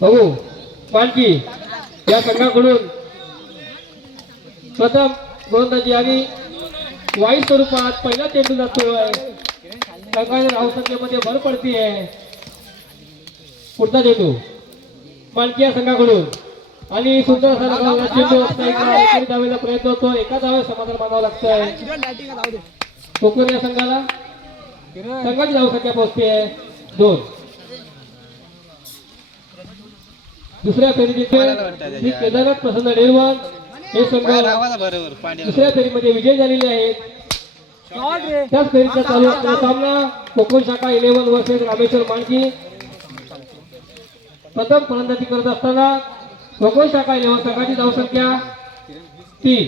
भाऊ मानकी या संघाकडून प्रथम गोलंदाजी आणि वाईट स्वरूपात पहिला चेंडू जातोय. संघाच्या धावसंख्येमध्ये भर पडतीये. पुढचा चेंडू मानकी या संघाकडून आणि सुंदर असा लगावलेला चेंडू एका धावेचा प्रयत्न होतो. एका धावे समाधान मानावं लागतंय. कोकण या संघाला संघाची धावसंख्या पोहोचते 2. दुसऱ्या फेरीचे श्री केदारनाथ प्रसन्न डेरवान हे संघ दुसऱ्या फेरीमध्ये विजय झालेले आहेत. त्याच फेरीचा चालू असलेला सामना कोकण शाखा 11 वर्सेस रामेश्वर मानकी. प्रथम फलंदाजी करत असताना कोकण शाखा 11 संघाची धावसंख्या 3.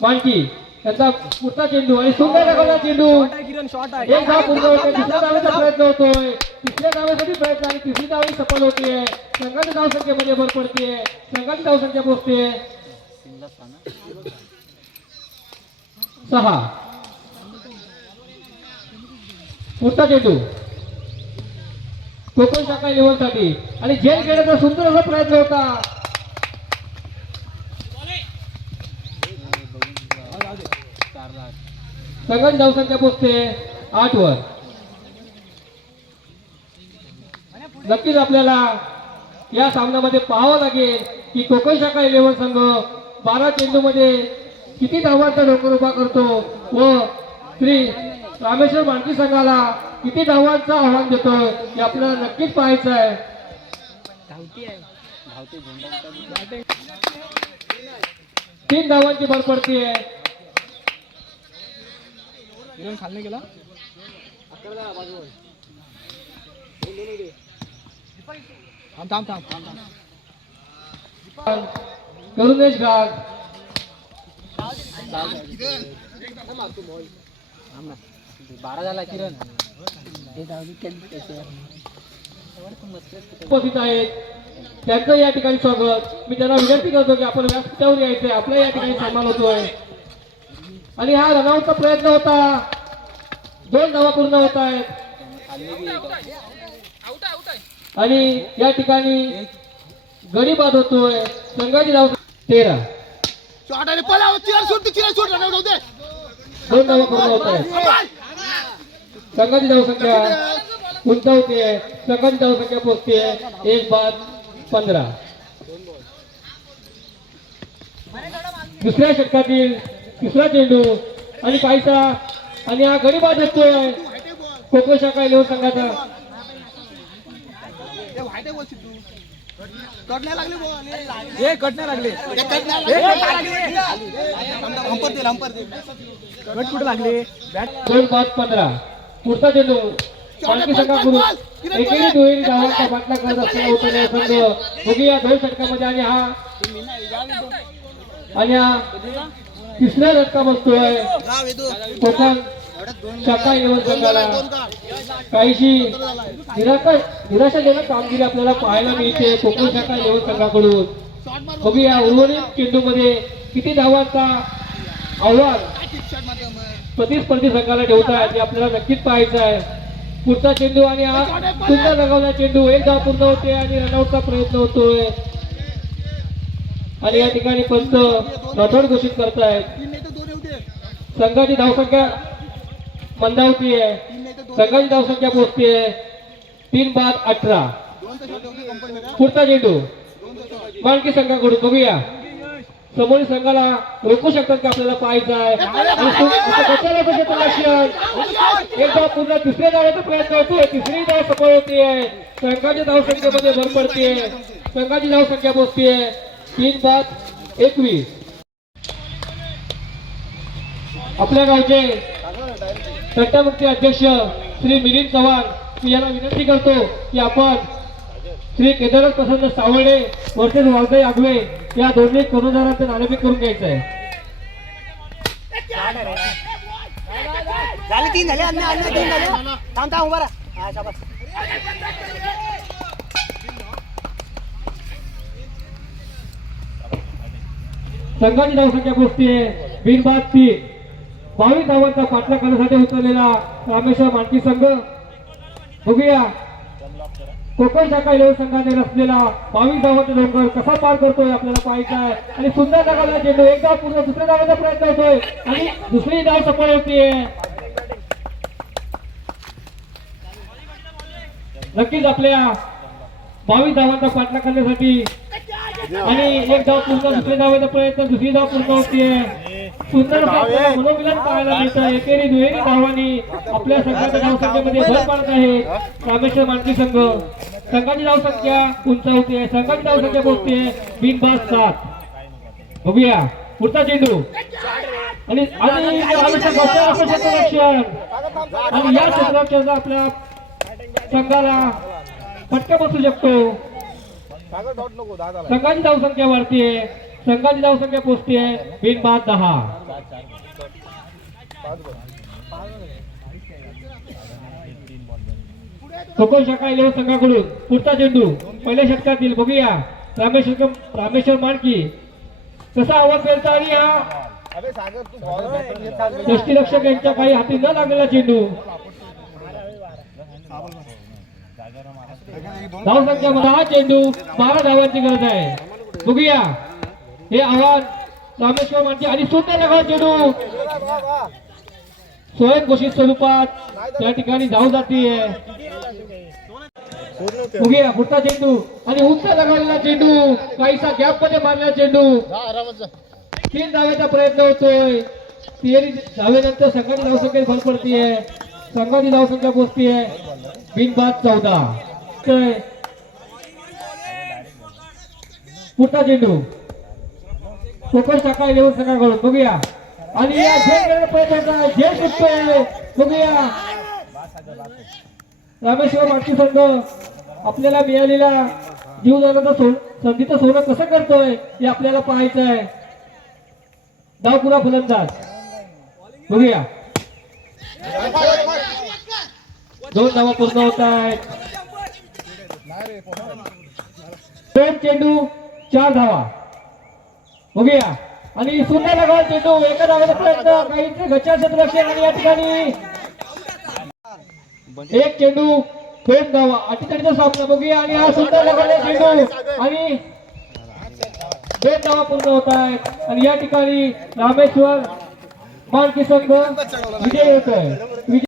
मानकी त्यांचा पुढचा चेंडू आणि सुंदर लगावलेला चेंडू एक धाव पूर्ण होते. दुसऱ्या धावेचा प्रयत्न होतोय. तिसऱ्या धावेसाठी प्रयत्न आणि तिसरी धाव सफल होतीये. संघाच्या धावसंख्येमध्ये भर पडतीये. संघाची धावसंख्या पोहोचते 6. पुढचा चेंडू कोकण शाखा 11 साठी आणि झेल घेण्याचा सुंदर असा प्रयत्न होता. संघाची धावसंख्या पोहोचते 8 वर. नक्कीच आपल्याला या सामन्यामध्ये पाहावं लागेल की कोकण शाखा 11 संघ 12 चेंडूमध्ये किती धावांचा डोकर उभा करतो व श्री रामेश्वर मानकी संघाला किती धावांचं आव्हान देतोय हे आपल्याला नक्कीच पाहायचं आहे. 3 धावांची भर पडतीये. खाल्ले गेला करुणेश घाट 12 झाला किरण उपस्थित आहेत. त्यांचं या ठिकाणी स्वागत. मी त्यांना विनंती करतो की आपण व्यासपीठावर यायचंय. आपल्या या ठिकाणी सन्मान होतोय आणि हा रनआउटचा प्रयत्न होता. 2 धावा पूर्ण होत आहेत आणि या ठिकाणी गडी बाद होतोय. संघाची धाव 13. 2 धावा पूर्ण होत आहेत. संघाची धावसंख्या उंचावते. संघाची धावसंख्या पोहोचते 1 बाद 15. दुसऱ्या षटकातील तिसरा चेंडू आणि काहीसा आणि हा गडी बाद होतोय कोकण शाखा 11 संघाचा. दोन बाद 15. पुढचा चेंडू मानकी संघाकडून एकेरी दुहेरी धावांचा बाटला करत असताना उतरलेला संघ बघूया 2 षटकामध्ये आणि हा तिसऱ्या झटका बसतोय कोकण शाखा 11 संघाला. काहीशी निराशाजनक कामगिरी आपल्याला पाहायला मिळते कोकण शाखा 11 संघाकडून. बघूया उर्वरित चेंडूमध्ये किती धावांचा आव्हान प्रतिस्पर्धी संघाला ठेवताय ते आपल्याला नक्कीच पाहायचं आहे. पुढचा चेंडू आणि हा सुंदर लगावला चेंडू 1 धाव पूर्ण होते आणि रनआउटचा प्रयत्न होतोय आणि या ठिकाणी पंच नॉटआउट घोषित करतायत. संघाची धावसंख्या मंदावती आहे. संघाची धावसंख्या पोहोचते 3 बाद 18. पुढचा चेंडू मानकी संघाकडून. बघूया समोरील संघाला रोखू शकतात का आपल्याला पाहायचं आहे. एक धाव पूर्ण दुसऱ्या धावाचा प्रयत्न होतोय. तिसरी धाव सफल होतीये. संघाच्या धावसंख्येमध्ये भर पडतीये. संघाची धावसंख्या पोहोचतीये 3 बाद 21. आपल्या गावचे सट्टामुक्ती अध्यक्ष श्री मिलिंद चव्हाण मी यांना विनंती करतो की आपण श्री केदारनाथ प्रसन्न सावळे वर्सेस वाघदाई आगवे या दोन्ही कर्णधारांचं नाणेफेक करून घ्यायचं आहे. संघाची धावसंख्या पोहोचते 20 बाद 3. 22 धावांचा पाठलाग करण्यासाठी उतरलेला रामेश्वर मानकी संघ. बघूया कोकण शाखा इलेव्हन संघाने रचलेला 22 धावांचा डोंगर कसा पार करतोय आपल्याला पाहायचा आहे. आणि सुंदर लगावला चेंडू, एक धाव पूर्ण, दुसऱ्या धावाचा प्रयत्न होतोय आणि दुसरी धाव सफल होतीये. नक्कीच आपल्या 22 धावांचा पाठलाग करण्यासाठी आणि एक धाव पूर्ण, दुसऱ्या धावाचा प्रयत्न, दुसरी धाव पूर्ण होतीये. सुंदर मनोविलास पाहायला मिळतं. एकेरी दुहेरी धावांनी आपल्या संघाच्या धावसंख्येमध्ये भर पाडत आहे रामेश्वर मानकी संघ. संघाची धावसंख्या उंचावते, संघाची धावसंख्या पोहोचते बिनबाद 7. बघूया पुढचा चेंडू आणि क्षेत्ररक्षण आणि या क्षेत्ररक्षणाचा आपल्या संघाला फटका बसू शकतो. संघाची धावसंख्या वाढतीये, संघाची धावसंख्या पोहोचते बिनबाद 10. कोकण शाखा इलेव्हन संघाकडून पुढचा चेंडू पहिल्या षटकातील. बघूया रामेश्वर मानकी कसा आवाज करता आणि हा यष्टीरक्षक यांच्या काही हाती न लागलेला चेंडू. धावसंख्या मध्ये हा चेंडू 12 धावांची गरज आहे. बघूया हे आव्हान रामेश्वर मानकी आणि सुंदर लगाव चेंडू स्वयंघोषित स्वरूपात त्या ठिकाणी धाव जातीये. बघूया पुढचा चेंडू आणि उंच लगावलेला चेंडू, काहीसा गॅप मध्ये मारलेला चेंडू. 3 धावेचा प्रयत्न होतोय. 3 धावेनंतर संघाची धावसंख्या भर पडतीये, संघाची धावसंख्या पोहोचतीये बिनबाद 14. पुढचा चेंडू कोकण शाखा इलेव्हन संघाकडून. बघूया आणि या झेल सुटतोय. बघूया रामेश्वर मानकी संघ आपल्याला मिळालेला जीवदानाचा संधीचं सोनं कसं करतोय हे आपल्याला पाहायचं आहे. धावपुरा फलंदाज. बघूया 2 धावा पूर्ण होत आहेत. 2 चेंडू 4 धावा. बघूया आणि सुंदर लगाव चेंडू, एका धावाचा प्रयत्न, काहीच गच्चा क्षेत्ररक्षण आणि या ठिकाणी 1 चेंडू 2 धावा. 48चा सामना. बघूया आणि हा सुंदर लगावलेला चेंडू आणि 2 धावा पूर्ण होत आहेत आणि या ठिकाणी रामेश्वर मानकी संघ विजय होत आहे.